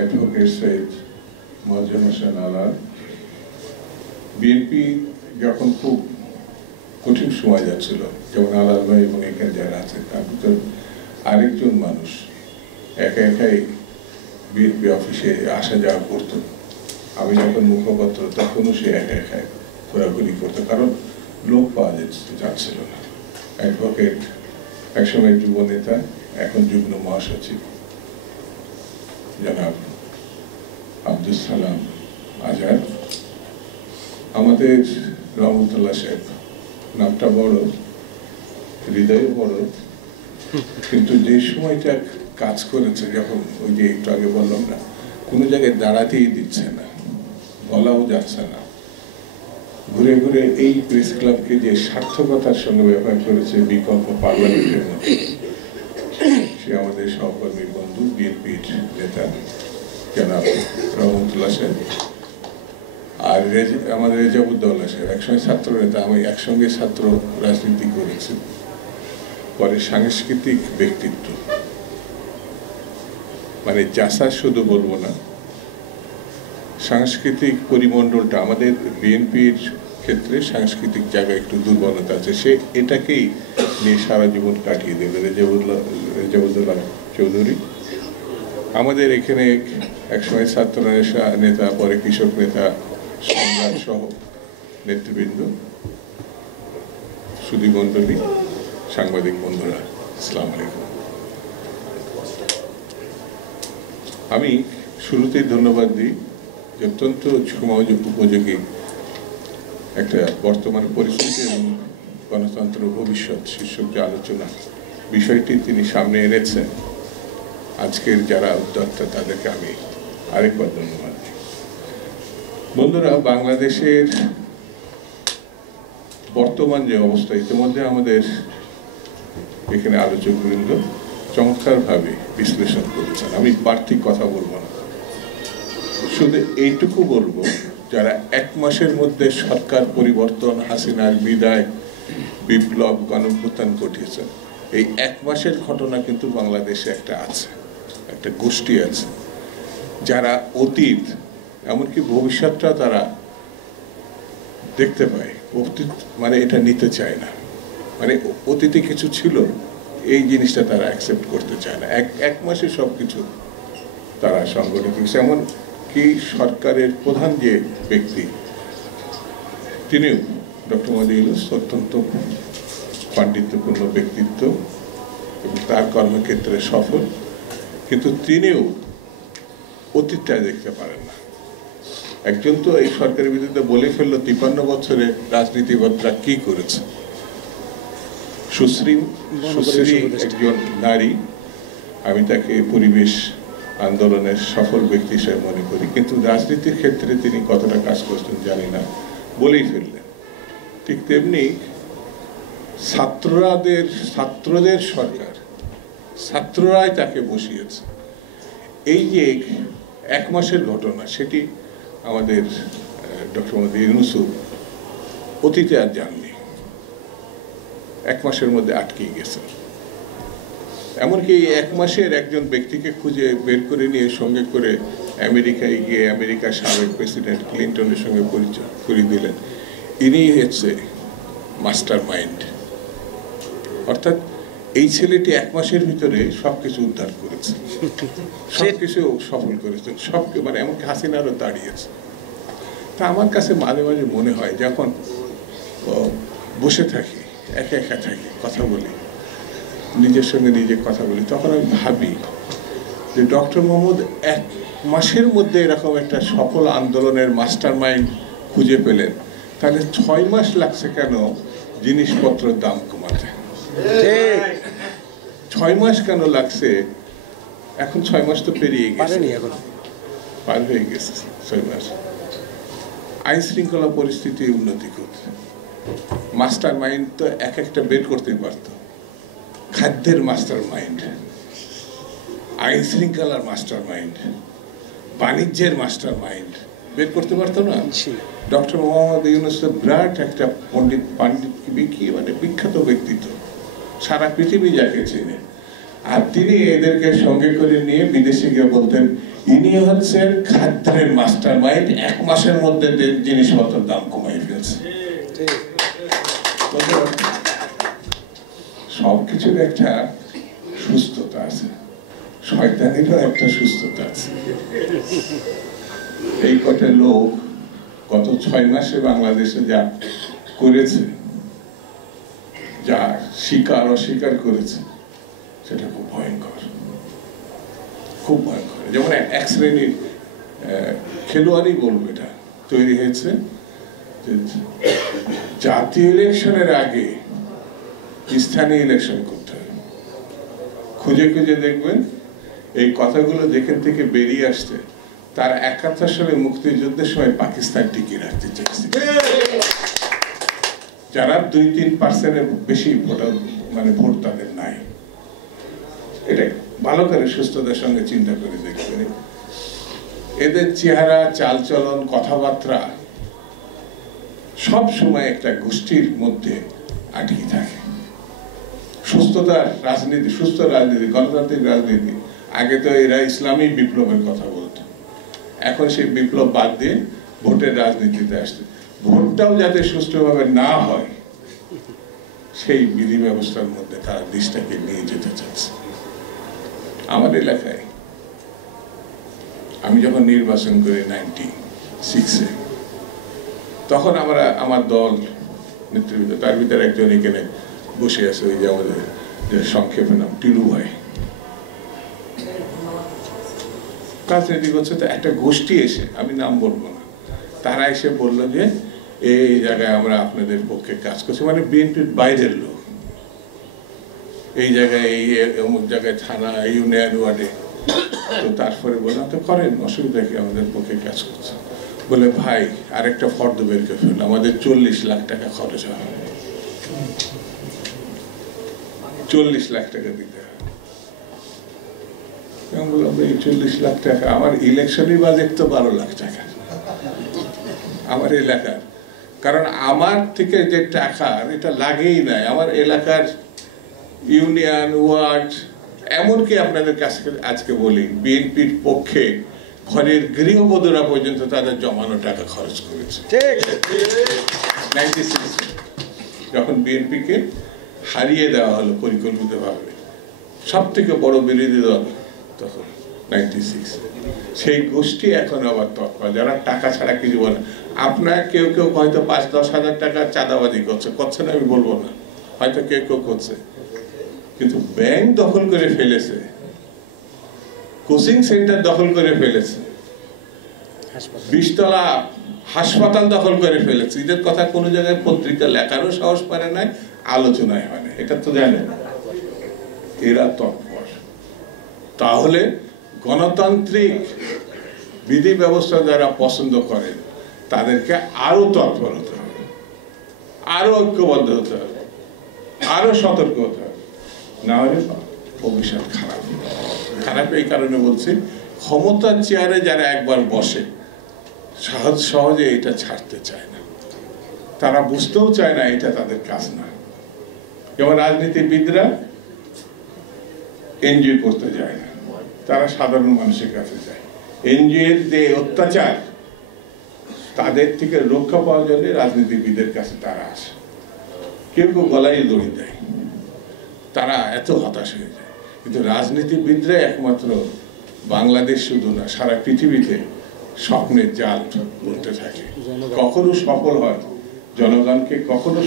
Advocate Syed Moazzem Hossain Alal. BNP যখন খুব কঠিন সময় যাচ্ছিল, যেমন আলাল ভাই এবং এখানে যারা আছে তার ভিতর আরেকজন মানুষ একা একাই বিএনপি অফিসে আসা যাওয়া করতো। আমি যখন মুখপাত্র তখনও সে একা একাই ঘোরাঘুরি করতো, কারণ লোক পাওয়া যাচ্ছিল না। অ্যাডভোকেট একসময় যুব নেতা, এখন যুগ্ম মহাসচিব জনাব আব্দুল সালাম আজাদ। আমাদের রহমতুল্লাহ সাহেব, নামটা বড়, হৃদয় বড়, কিন্তু যে সময়টা কাজ করেছে, যখন ওই যে একটু আগে বললাম না, কোনো জায়গায় দাঁড়াতেই দিচ্ছে না, বলাও যাচ্ছে না, ঘুরে ঘুরে এই প্রেস ক্লাবকে যে সার্থকতার সঙ্গে ব্যবহার করেছে বিকল্প পার্লামেন্টের মধ্যে, সে আমাদের সহকর্মী বন্ধু বিএনপির নেতা জনাব রহমতুল্লাহ সাহেব, আর আমাদের রেজাবুদ্দৌলা সাহেব, একসঙ্গে ছাত্র নেতা। আমি একসঙ্গে ছাত্র রাজনীতি করেছি। পরে সাংস্কৃতিক ব্যক্তিত্ব, মানে চাষা শুধু বলবো না, সাংস্কৃতিক পরিমণ্ডলটা আমাদের বিএনপির ক্ষেত্রে সাংস্কৃতিক জায়গায় একটু দুর্বলতা আছে, সে এটাকেই নিয়ে সারা জীবন কাটিয়ে দেবে। রেজাবুদ্দৌলা চৌধুরী আমাদের এখানে একসময় ছাত্র নেতা, পরে কৃষক নেতা, সম্রাট সহ নেতৃবৃন্দ, সুধীমণ্ডলী, সাংবাদিক বন্ধুরা, আসসালামু আলাইকুম। আমি শুরুতেই ধন্যবাদ দিই যে অত্যন্ত সময় উপযোগী একটা বর্তমান পরিস্থিতি এবং গণতন্ত্র ভবিষ্যৎ শীর্ষক যে আলোচনা বিষয়টি তিনি সামনে এনেছেন, আজকের যারা উদ্যোক্তা তাদেরকে আমি আরেকবার ধন্যবাদ দিই। বন্ধুরা, বাংলাদেশের বর্তমান যে অবস্থা, ইতিমধ্যে আমাদের এখানে আলোচকবৃন্দ চমৎকারভাবে বিশ্লেষণ করেছেন। আমি বাড়তি কথা বলবো না, শুধু এইটুকু বলবো, যারা এক মাসের মধ্যে সরকার পরিবর্তন, হাসিনার বিদায়, বিপ্লব, গণঅভ্যুত্থান ঘটিয়েছেন, এই এক মাসের ঘটনা কিন্তু বাংলাদেশে একটা আছে, একটা গোষ্ঠী আছে যারা অতীত এমনকি ভবিষ্যৎটা তারা দেখতে পায়, অতীত মানে এটা নিতে চায় না, মানে অতীতে কিছু ছিল এই জিনিসটা তারা অ্যাকসেপ্ট করতে চায় না। এক মাসে সব কিছু তারা সংগঠিত হয়েছে। এমন কি সরকারের প্রধান যে ব্যক্তি, তিনিও ডক্টর মোহাম্মদ ইউনূস অত্যন্ত পাণ্ডিত্যপূর্ণ ব্যক্তিত্ব এবং তার কর্মক্ষেত্রে সফল, কিন্তু তিনিও অতীতটা দেখতে পারেন না। একজন তো এই সরকারের বিরুদ্ধে বলে ফেললো 53 বছরে রাজনীতিবিদরা কি করেছে। সুশ্রী একজন নারী, আমি তাকে পরিবেশ আন্দোলনের সফল ব্যক্তি হিসেবে মনে করি, কিন্তু রাজনীতির ক্ষেত্রে তিনি কতটা কাজ করছেন জানি না, বলেই ফেললেন। ঠিক তেমনি ছাত্রদের সরকার, ছাত্ররাই তাকে বসিয়েছে। এই যে এক মাসের ঘটনা, সেটি আমাদের ডক্টর মোহাম্মদ ইউনূস অতীতে আর যাননি, এক মাসের মধ্যে আটকে গেছেন। এমনকি এক মাসের একজন ব্যক্তিকে খুঁজে বের করে নিয়ে সঙ্গে করে আমেরিকায় গিয়ে আমেরিকার সাবেক প্রেসিডেন্ট ক্লিন্টনের সঙ্গে পরিচয় করিয়ে দিলেন। ইনি হচ্ছে মাস্টার মাইন্ড, অর্থাৎ এই ছেলেটি এক মাসের ভিতরে সবকিছু উদ্ধার করেছে, সবকিছু সফল করেছে, মানে এমনকি হাসিনারও দাঁড়িয়েছে। তা আমার কাছে মাঝে মাঝে মনে হয়, যখন বসে থাকি, একা একা থাকি, কথা বলি, নিজের সঙ্গে নিজে কথা বলি, তখন আমি ভাবি যে ডক্টর মোহাম্মদ এক মাসের মধ্যে এরকম একটা সফল আন্দোলনের মাস্টার মাইন্ড খুঁজে পেলেন, তাহলে 6 মাস লাগছে কেন জিনিসপত্রের দাম কমাতে? 6 মাস কেন লাগছে? এখন 6 মাস তো পেরিয়ে গেছে, পার হয়ে গেছে 6 মাস। আইন শৃঙ্খলা পরিস্থিতি উন্নতি করছে, মাস্টার মাইন্ড তো এক একটা বের করতেই পারত। খাদ্যের মাস্টার মাইন্ড, আইন শৃঙ্খলার মাস্টার মাইন্ড, বাণিজ্যের মাস্টার মাইন্ড বের করতে পারতো না? ডক্টর মোহাম্মদ ইউনূস বিরাট একটা পাণ্ডিত, মানে বিখ্যাত ব্যক্তিত্ব, সারা পৃথিবী যাকে চেনে। আর তিনি এদেরকে সঙ্গে করে নিয়ে বিদেশে গিয়ে বলতেন ইনি হচ্ছেন খাদ্যের মাস্টার মাইন্ড, 1 মাসের মধ্যে জিনিসপত্রের দাম কমাই ফেলছে। সবকিছুর একটা সুস্থতা আছে, শয়তানিরও একটা সুস্থতা আছে। এই কটা লোক গত 6 মাসে বাংলাদেশে যা করেছে, যা স্বীকার অস্বীকার করেছে, সেটা খুব ভয়ঙ্কর, খুব ভয়ঙ্কর। যেমন এক শ্রেণীর খেলোয়াড়ই বলবো, এটা তৈরি হয়েছে জাতীয় ইলেকশনের আগে স্থানীয় ইলেকশন করতে হবে। খুঁজে খুঁজে দেখবেন এই কথাগুলো যেখান থেকে বেরিয়ে আসছে, তার 71 সালে মুক্তিযুদ্ধের সময় পাকিস্তান টিকিয়ে রাখতে চাইছে, যারা 2-3% বেশি ভোট তাদের নাই। এটা ভালো করে সুস্থতার সঙ্গে চিন্তা করে দেখবেন। এদের চেহারা, চালচলন, কথাবার্তা সব সময় একটা গোষ্ঠীর মধ্যে আটকে থাকে। সুস্থতার রাজনীতি, সুস্থ রাজনীতি, গণতান্ত্রিক রাজনীতি, আগে তো এরা ইসলামী বিপ্লবের কথা বলতো, এখন সেই বিপ্লব বাদ দিয়ে ভোটের রাজনীতিতে আসছে। ভোটটাও যাতে সুষ্ঠুভাবে না হয় সেই বিধি ব্যবস্থার মধ্যে তারা দেশটাকে নিয়ে যেতে চাচ্ছে। আমার এলাকায় আমি যখন নির্বাচন করি 96-এ, তখন আমার দল নেতৃবৃন্দ, তার ভিতরে একজন এখানে বসে আছে, ওই যে আমাদের সংক্ষেপে নাম টিলু ভাই, রাজনীতি করছে। তো একটা গোষ্ঠী এসে, আমি নাম বলবো না, তারা এসে বললো যে এই জায়গায় আমরা আপনাদের পক্ষে কাজ করছি, মানে বিএনপির বাইরের লোক, এই জায়গায় এই অমুক জায়গায় থানা, ইউনিয়ন ওয়ার্ডে। তো তারপরে বললাম তো করেন, অসুবিধা কি, আমাদের পক্ষে কাজ করছে। বলে ভাই আরেকটা ফর্দ বের করে ফেললো, আমাদের 40 লাখ টাকা খরচ হবে, 40 লাখ টাকা দিতে হবে। আমি বললাম এই 40 লাখ টাকা, আমার ইলেকশনই বাজেট তো 12 লাখ টাকা আমার এলাকার, কারণ আমার থেকে যে টাকা এটা লাগেই নাই। আমার এলাকার ইউনিয়ন, ওয়ার্ড, এমনকি আপনাদের কাছে আজকে বলি, বিএনপির পক্ষে ঘরের গৃহবধূরা পর্যন্ত তাদের জমানো টাকা খরচ করেছে। 96 যখন বিএনপিকে হারিয়ে দেওয়া হলো পরিকল্পিতভাবে, সব থেকে বড় বিরোধী দল তখন 96, সেই গোষ্ঠী এখন আবার তৎপর, যারা টাকা ছাড়া কিছু বলে। আপনার কেউ কেউ হয়তো 5-10 হাজার টাকা চাঁদাবাজি করছে না আমি বলবো না, হয়তো কেউ কেউ করছে, কিন্তু ব্যাংক দখল করে ফেলেছে, কোচিং সেন্টার দখল করে ফেলেছে, 20 তলা হাসপাতাল দখল করে ফেলেছে। এদের কথা কোনো জায়গায় পত্রিকা লেখারও সাহস পারে নাই, আলোচনায় হয় না, এটা তো জানেন। এরা তৎপর। তাহলে গণতান্ত্রিক বিধি ব্যবস্থা যারা পছন্দ করেন তাদেরকে আরো তৎপর হতে হবে, আরো ঐক্যবদ্ধ হতে হবে, আরো সতর্ক হতে হবে, না হলে ভবিষ্যৎ খারাপ। খারাপ এই কারণে বলছি, ক্ষমতার চেয়ারে যারা একবার বসে সহজে এটা ছাড়তে চায় না, তারা বুঝতেও চায় না এটা তাদের কাজ না। যেমন রাজনীতিবিদরা এনজয় করতে যায় না, তারা সাধারণ মানুষের কাছে যায়। এনজিওর যে অত্যাচার, তাদের থেকে রক্ষা পাওয়ার জন্য রাজনীতিবিদের কাছে তারা আসে। কেউ কেউ গলায় দড়ি দেয়, তারা এত হতাশ হয়ে যায়। কিন্তু রাজনীতিবিদরা একমাত্র বাংলাদেশ শুধু না, সারা পৃথিবীতে স্বপ্নের জাল বলতে থাকে। কখনো সফল হয়, জনগণকে কখনো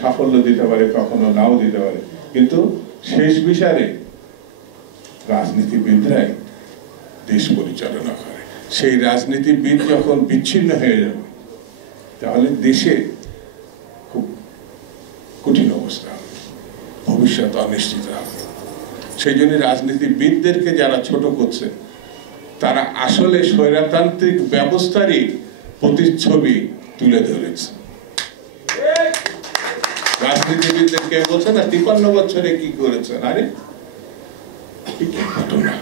সাফল্য দিতে পারে, কখনো নাও দিতে পারে, কিন্তু শেষ বিচারে রাজনীতিবিদরাই দেশ পরিচালনা করে। সেই রাজনীতিবিদ যখন বিচ্ছিন্ন হয়ে যাবে, তাহলে দেশে খুব কঠিন অবস্থা হবে, ভবিষ্যৎ অনিশ্চিত হবে। সেই জন্য রাজনীতিবিদদেরকে যারা ছোট করছে, তারা আসলে স্বৈরতান্ত্রিক ব্যবস্থারই প্রতিচ্ছবি তুলে ধরেছে। রাজনীতিবিদদেরকে বলছে না 53 বছরে কি করেছেন, আরে কি ঘটনা,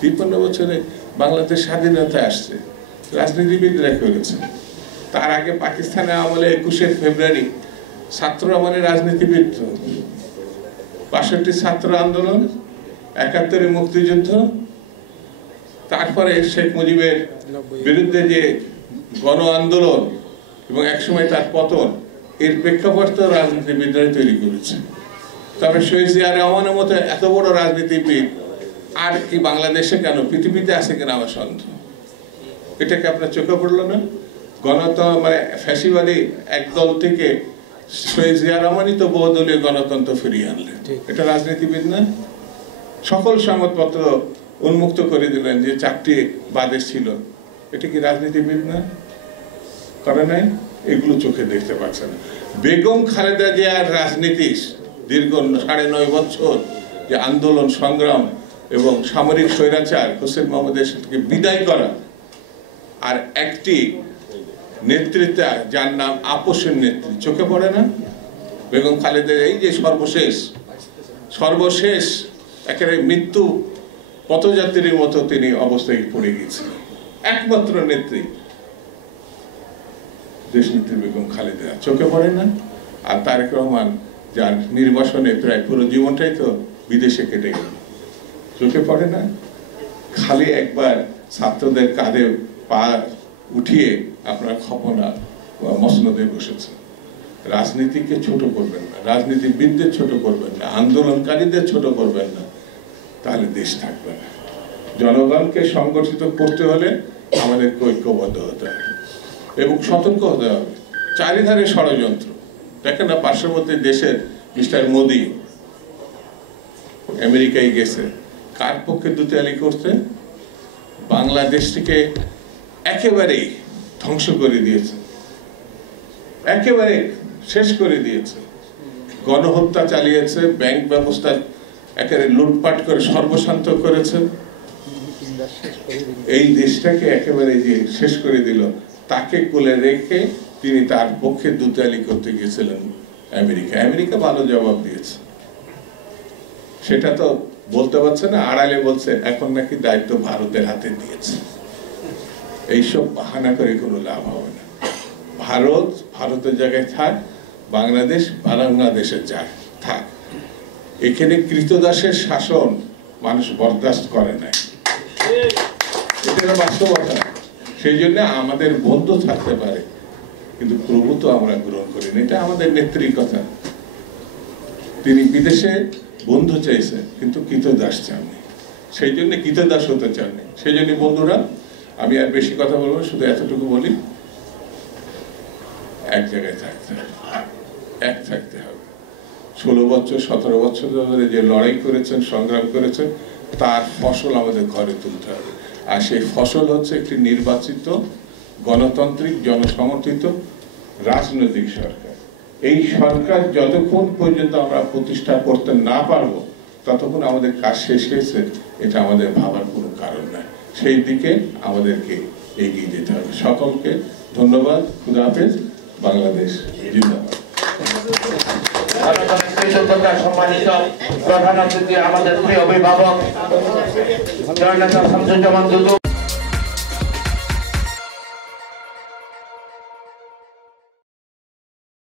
53 বছরে বাংলাদেশ স্বাধীনতা আসছে, রাজনীতিবিদরা করেছে। তার আগে পাকিস্তানে আমলে 21শে ফেব্রুয়ারি ছাত্ররা মানে রাজনীতিবিদ, ৬২ ছাত্র আন্দোলন, ৭১ মুক্তিযুদ্ধ, তারপরে শেখ মুজিবের বিরুদ্ধে যে গণ আন্দোলন এবং একসময় তার পতন, এর প্রেক্ষাপট রাজনীতিবিদরা তৈরি করেছে। তবে শহীদ জিয়া রহমানের মতো এত বড় রাজনীতিবিদ আর কি বাংলাদেশে কেন, পৃথিবীতে আছে কিনা আমার সন্দেহ। এটাকে আপনার চোখে পড়লো না? গণতন্ত্র মানে ফ্যাসিবাদী একদল থেকে শহীদ জিয়া রহমানই তো বহুদলীয় গণতন্ত্র ফিরিয়ে আনলেন। এটা রাজনীতিবিদ না? সকল সংবাদপত্র উন্মুক্ত করে দিলেন যে 4টি বাদেশ ছিল। এটা কি রাজনীতিবিদ না? করে নাই? এগুলো চোখে দেখতে পাচ্ছে না। বেগম খালেদা জিয়ার রাজনীতি দীর্ঘ 9.5 বছর যে আন্দোলন সংগ্রাম এবং সামরিক স্বৈরাচার হোসেন মোহাম্মদ এরশাদকে বিদায় করা, আর একটি নেতৃত্ব যার নাম আপোষের নেত্রী, চোখে পড়ে না? বেগম খালেদা এই যে সর্বশেষ একেবারে মৃত্যু পথযাত্রীর মতো তিনি অবস্থায় পড়ে গেছিলেন। একমাত্র নেত্রী দেশনেত্রী বেগম খালেদা, চোখে পড়ে না? আর তারেক রহমান যার নির্বাসনে প্রায় পুরো জীবনটাই তো বিদেশে কেটে গেল, চোখে পড়ে না? খালি একবার ছাত্রদের কাঁধে পা উঠিয়ে আপনার খপনা মসনদে বসেছে। রাজনীতিকে ছোট করবেন না, রাজনীতিবিদদের ছোট করবেন না, আন্দোলনকারীদের ছোট করবেন না, তাহলে দেশ থাকবে না। জনগণকে সংগঠিত করতে হলে আমাদেরকে ঐক্যবদ্ধ হতে হবে এবং সতর্ক হতে হবে। চারিধারে ষড়যন্ত্র। দেখেন না, পার্শ্ববর্তী দেশের মিস্টার মোদি আমেরিকায় গেছে, কার পক্ষে দুতিয়ালি করতে? বাংলাদেশটিকে একেবারেই ধ্বংস করে দিয়েছে, একেবারে শেষ করে দিয়েছে, গণহত্যা চালিয়েছে, ব্যাংক ব্যবস্থা একেবারে লুটপাট করে সর্বশান্ত করেছে, এই দেশটাকে একেবারে যে শেষ করে দিল। তাকে কোলে রেখে তিনি তার পক্ষে দুতিয়ালি করতে গিয়েছিলেন আমেরিকা। আমেরিকা ভালো জবাব দিয়েছে, সেটা তো বলতে পারছে না, আড়ালে বলছে এখন নাকি দায়িত্ব ভারতের হাতে দিয়েছে। এইসব বাহানা করে কোনো লাভ হবে না। ভারতের জায়গায় থাক, বাংলাদেশ বাংলাদেশের যায় থাক। এখানে কৃতদাসের শাসন মানুষ বরদাস্ত করে না, এটা বাস্তবতা। সেই জন্য আমাদের বন্ধু থাকতে পারে, কিন্তু প্রভু তো আমরা গ্রহণ করি না। এটা আমাদের নেত্রীর কথা। তিনি বিদেশে বন্ধু চাইছেন কিন্তু কৃতদাস চাননি, সেই জন্য কৃতদাস হতে চাননি। সেই জন্য বন্ধুরা, আমি আর বেশি কথা বলবো, শুধু এতটুকু বলি, এক জায়গায় থাকতে হবে, এক থাকতে হবে। 16 বছর 17 বছর ধরে যে লড়াই করেছেন, সংগ্রাম করেছেন, তার ফসল আমাদের ঘরে তুলতে হবে। আর সেই ফসল হচ্ছে একটি নির্বাচিত গণতান্ত্রিক জনসমর্থিত রাজনৈতিক সরকার। এই সরকার যতক্ষণ পর্যন্ত আমরা প্রতিষ্ঠা করতে না পারবো, ততক্ষণ আমাদের কাজ শেষ হয়েছে এটা আমাদের ভাবার কোনো কারণ নাই। সেই দিকে আমাদেরকে এগিয়ে যেতে হবে। সকলকে ধন্যবাদ। খুদা হাফেজ। বাংলাদেশ জিন্দাবাদ। সম্মানিত প্রধান অতিথি আমাদের প্রিয় অভিভাবক জননেতা শামসুজ্জামান দুদু।